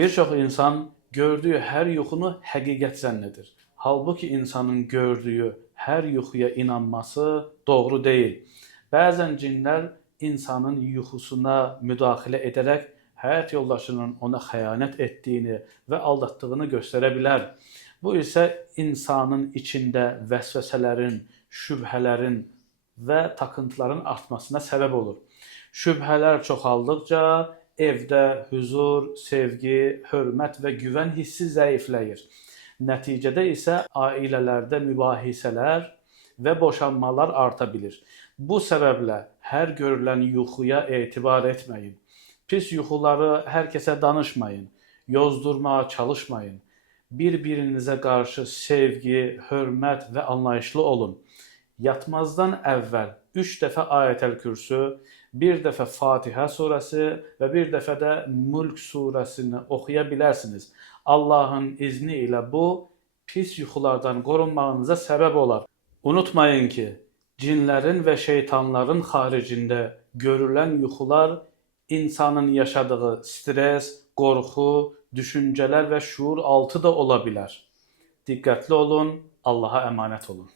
Bir çox insan gördüyü hər yuxunu həqiqət zənn edir. Halbuki insanın gördüyü hər yuxuya inanması doğru deyil. Bəzən cinlər insanın yuxusuna müdaxilə edərək həyat yoldaşının ona xəyanət etdiyini və aldatdığını göstərə bilər. Bu isə insanın içində vəsvəsələrin, şübhələrin və takıntıların artmasına səbəb olur. Şübhələr çoxaldıqca evdə huzur, sevgi, hörmət və güvən hissi zəifləyir. Nəticədə isə ailələrdə mübahisələr və boşanmalar arta bilir. Bu səbəblə hər görülən yuxuya etibar etməyin. Pis yuxuları hər kəsə danışmayın, yozdurmağa çalışmayın. Bir-birinizə qarşı sevgi, hörmət və anlayışlı olun. Yatmazdan əvvəl 3 dəfə Ayətəl-Kürsü, 1 dəfə Fatihə surəsi və 1 dəfə də Mülk surəsini oxuya bilərsiniz. Allahın izni ilə bu pis yuxulardan qorunmağınıza səbəb olar. Unutmayın ki, cinlərin və şeytanların xaricində görülən yuxular insanın yaşadığı stres, qorxu, düşüncələr və şuur altı da ola bilər. Diqqətli olun, Allaha əmanət olun.